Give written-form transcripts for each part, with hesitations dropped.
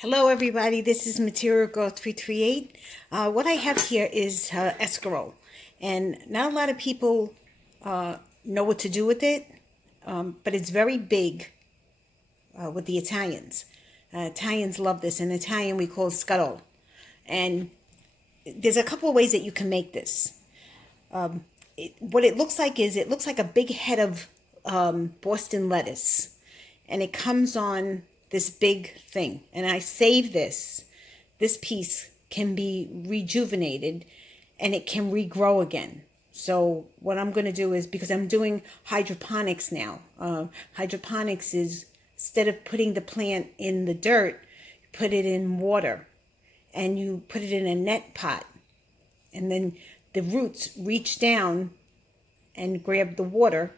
Hello everybody, this is Material Girl 338. What I have here is escarole, and not a lot of people know what to do with it, but it's very big with the Italians. Italians love this. In Italian we call it scuttle, and there's a couple of ways that you can make this. What it looks like is it looks like a big head of Boston lettuce, and it comes on this big thing, and I save this piece can be rejuvenated and it can regrow again. So what I'm going to do is, because I'm doing hydroponics now, hydroponics is, instead of putting the plant in the dirt, you put it in water and you put it in a net pot, and then the roots reach down and grab the water,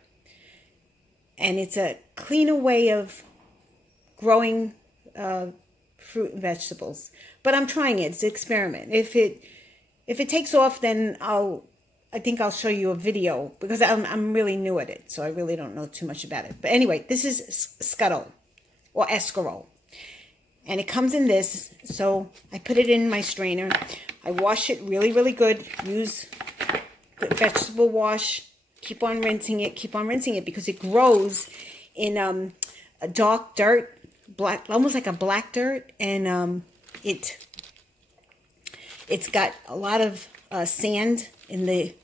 and it's a cleaner way of growing fruit and vegetables. But I'm trying it. It's an experiment. If it takes off, then I think I'll show you a video, because I'm really new at it, so I really don't know too much about it. But anyway, this is scuttle or escarole, and it comes in this. So I put it in my strainer. I wash it really, really good. Use the vegetable wash. Keep on rinsing it. Keep on rinsing it, because it grows in a dark dirt, black, almost like a black dirt, and it's got a lot of sand in the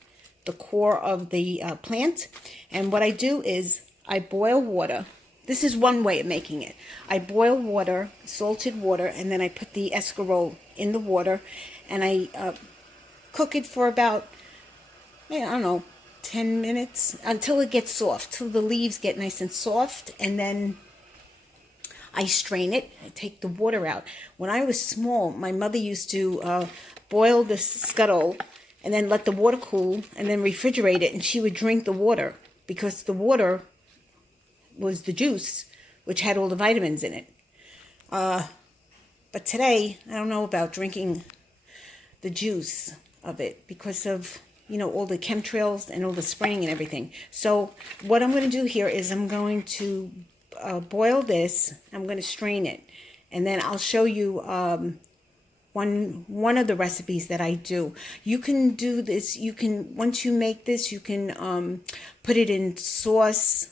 core of the plant. And what I do is I boil water. This is one way of making it. I boil water, salted water, and then I put the escarole in the water, and I cook it for about, I don't know, 10 minutes, until it gets soft, till the leaves get nice and soft, and then I strain it. I take the water out. When I was small, my mother used to boil the scuttle and then let the water cool and then refrigerate it, and she would drink the water, because the water was the juice, which had all the vitamins in it. But today, I don't know about drinking the juice of it, because of, you know, all the chemtrails and all the spraying and everything. So what I'm going to do here is I'm going to boil this. I'm going to strain it, and then I'll show you one of the recipes that I do. You can do this. You can, once you make this, you can put it in sauce.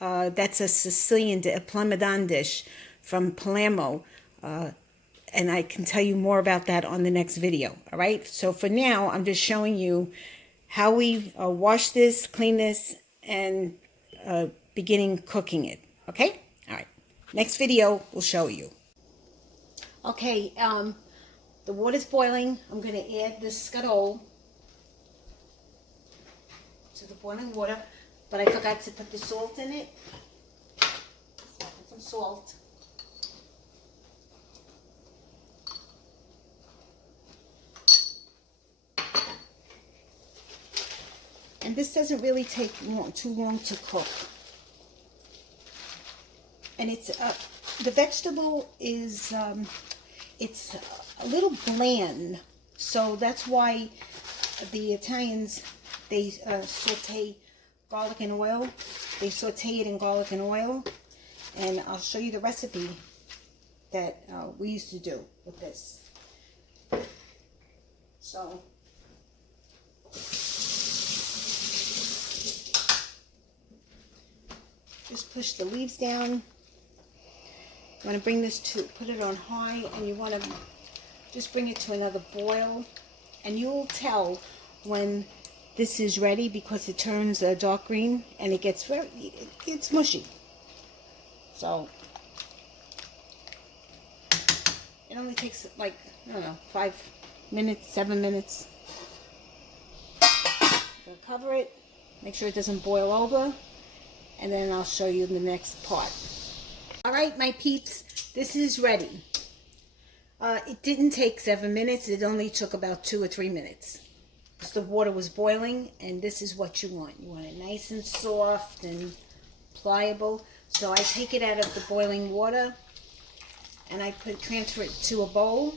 That's a Sicilian, a Parmesan dish from Palermo, and I can tell you more about that on the next video. All right. So for now, I'm just showing you how we wash this, clean this, and beginning cooking it. Okay? All right. Next video will show you. Okay, the water's boiling. I'm going to add the scuttle to the boiling water, but I forgot to put the salt in it. So I put some salt. And this doesn't really take too long to cook. And it's the vegetable is it's a little bland, so that's why the Italians, they saute garlic and oil. They saute it in garlic and oil, and I'll show you the recipe that we used to do with this. So just push the leaves down. You want to bring this to, put it on high, and you want to just bring it to another boil, and you'll tell when this is ready, because it turns dark green and it gets mushy. So it only takes like, I don't know, 5 minutes, 7 minutes. So cover it, make sure it doesn't boil over, and then I'll show you the next part. All right, my peeps, this is ready. It didn't take 7 minutes. It only took about 2 or 3 minutes, because the water was boiling, and this is what you want. You want it nice and soft and pliable. So I take it out of the boiling water, and I transfer it to a bowl.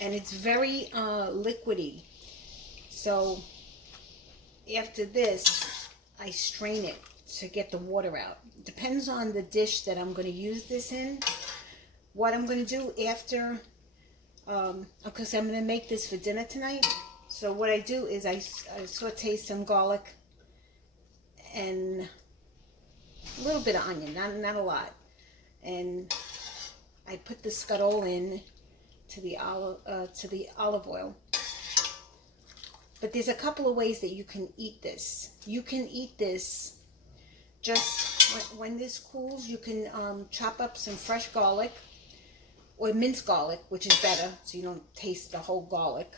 And it's very liquidy. So after this, I strain it to get the water out. Depends on the dish that I'm going to use this in. What I'm going to do after, because I'm going to make this for dinner tonight. So what I do is I saute some garlic and a little bit of onion, not a lot. And I put the scuttle in to the olive oil. But there's a couple of ways that you can eat this. You can eat this just when this cools. You can chop up some fresh garlic or minced garlic, which is better, so you don't taste the whole garlic.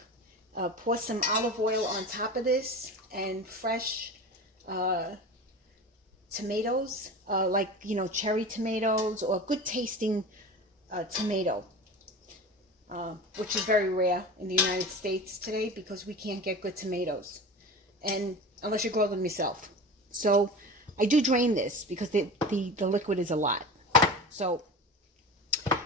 Pour some olive oil on top of this and fresh tomatoes, like, you know, cherry tomatoes or good tasting tomato. Which is very rare in the United States today because we can't get good tomatoes, and unless you grow them yourself. So I do drain this because the liquid is a lot. So,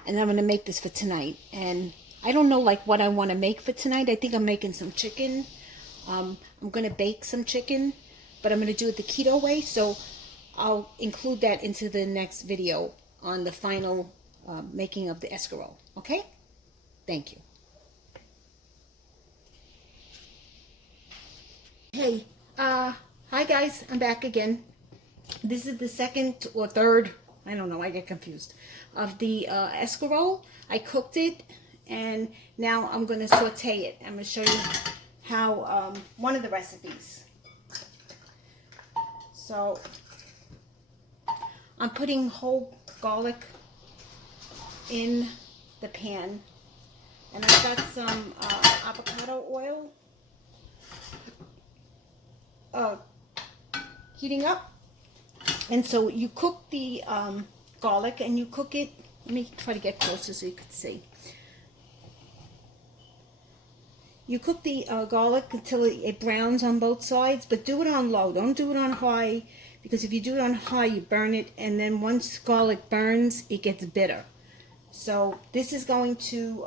and I'm going to make this for tonight. And I don't know like what I want to make for tonight. I think I'm making some chicken. I'm going to bake some chicken, but I'm going to do it the keto way. So I'll include that into the next video on the final making of the escarole. Okay? Thank you. Hey, hi guys, I'm back again. This is the second or third, I don't know, I get confused, of the escarole. I cooked it, and now I'm going to saute it. I'm going to show you how, one of the recipes. So, I'm putting whole garlic in the pan. And I've got some avocado oil heating up. And so you cook the garlic, and you cook it. Let me try to get closer so you can see. You cook the garlic until it browns on both sides, but do it on low. Don't do it on high, because if you do it on high, you burn it. And then once garlic burns, it gets bitter. So this is going to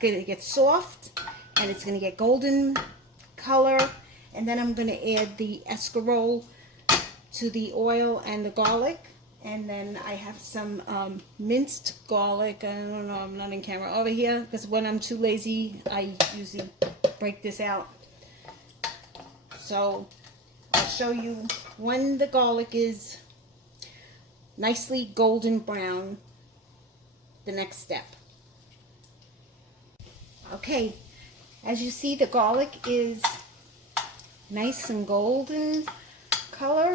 get soft, and it's going to get golden color, and then I'm going to add the escarole to the oil and the garlic, and then I have some minced garlic. I don't know, I'm not in camera over here because when I'm too lazy I usually break this out. So I'll show you when the garlic is nicely golden brown, the next step. Okay, as you see, the garlic is nice and golden color.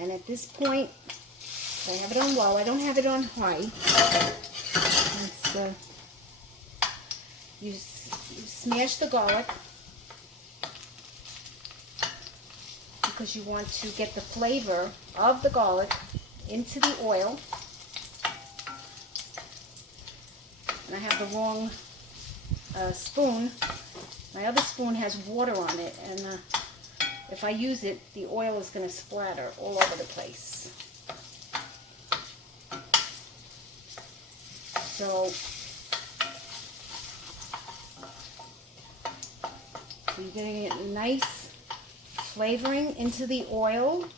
And at this point, I have it on low. I don't have it on high. You smash the garlic because you want to get the flavor of the garlic into the oil. And I have the wrong spoon. My other spoon has water on it, and if I use it, the oil is going to splatter all over the place. So you're getting a nice flavoring into the oil,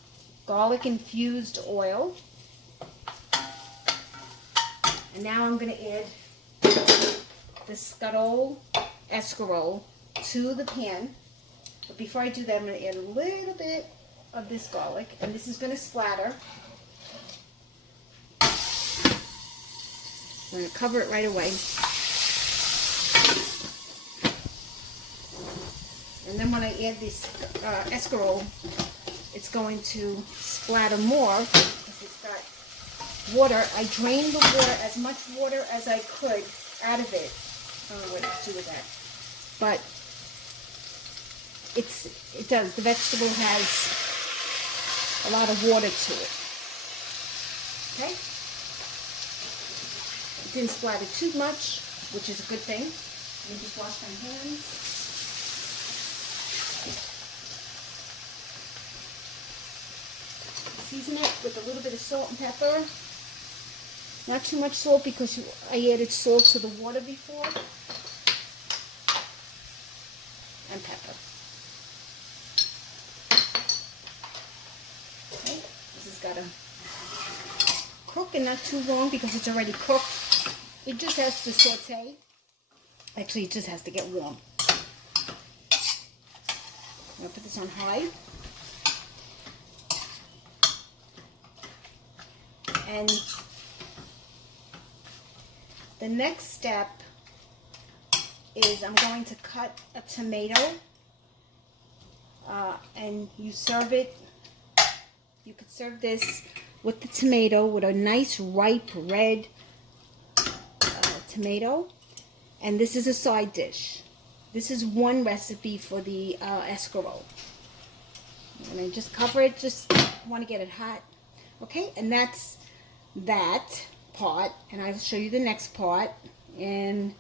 garlic infused oil. And now I'm going to add the scuttle escarole to the pan. But before I do that, I'm going to add a little bit of this garlic, and this is going to splatter. I'm going to cover it right away. And then when I add this escarole, it's going to splatter more because it's got water. I drained the water, as much water as I could out of it. I don't know what to do with that. But it does. The vegetable has a lot of water to it. Okay? It didn't splatter too much, which is a good thing. Let me just wash my hands. Season it with a little bit of salt and pepper. Not too much salt because I added salt to the water before. And pepper. just gotta cook, and not too long because it's already cooked. It just has to saute. Actually, it just has to get warm. I'm gonna put this on high. And the next step is I'm going to cut a tomato, and you serve it. You could serve this with the tomato, with a nice ripe red tomato, and this is a side dish. This is one recipe for the escarole. And I just cover it, just want to get it hot. Okay, and that's that part, and I'll show you the next part in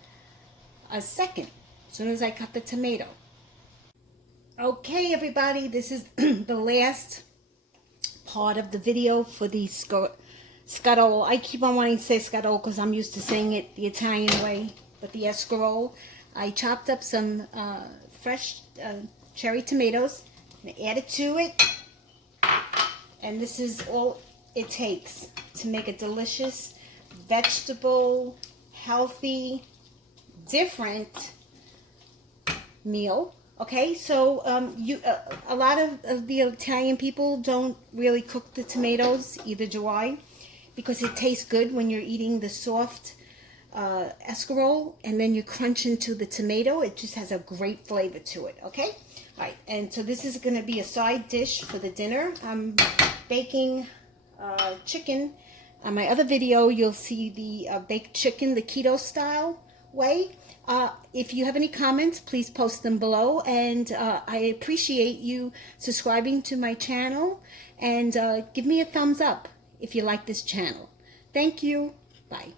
a second, as soon as I cut the tomato. Okay, everybody, this is the last part of the video for the scuttle. I keep on wanting to say scuttle because I'm used to saying it the Italian way, but the escarole. I chopped up some fresh cherry tomatoes and added to it, and this is all it takes to make a delicious vegetable, healthy, different meal. Okay, so a lot of the Italian people don't really cook the tomatoes, either do I, because it tastes good when you're eating the soft escarole, and then you crunch into the tomato. It just has a great flavor to it. Okay, all right, and so this is going to be a side dish for the dinner. I'm baking chicken. On my other video, you'll see the baked chicken, the keto style way. If you have any comments, please post them below, and I appreciate you subscribing to my channel, and give me a thumbs up if you like this channel. Thank you. Bye.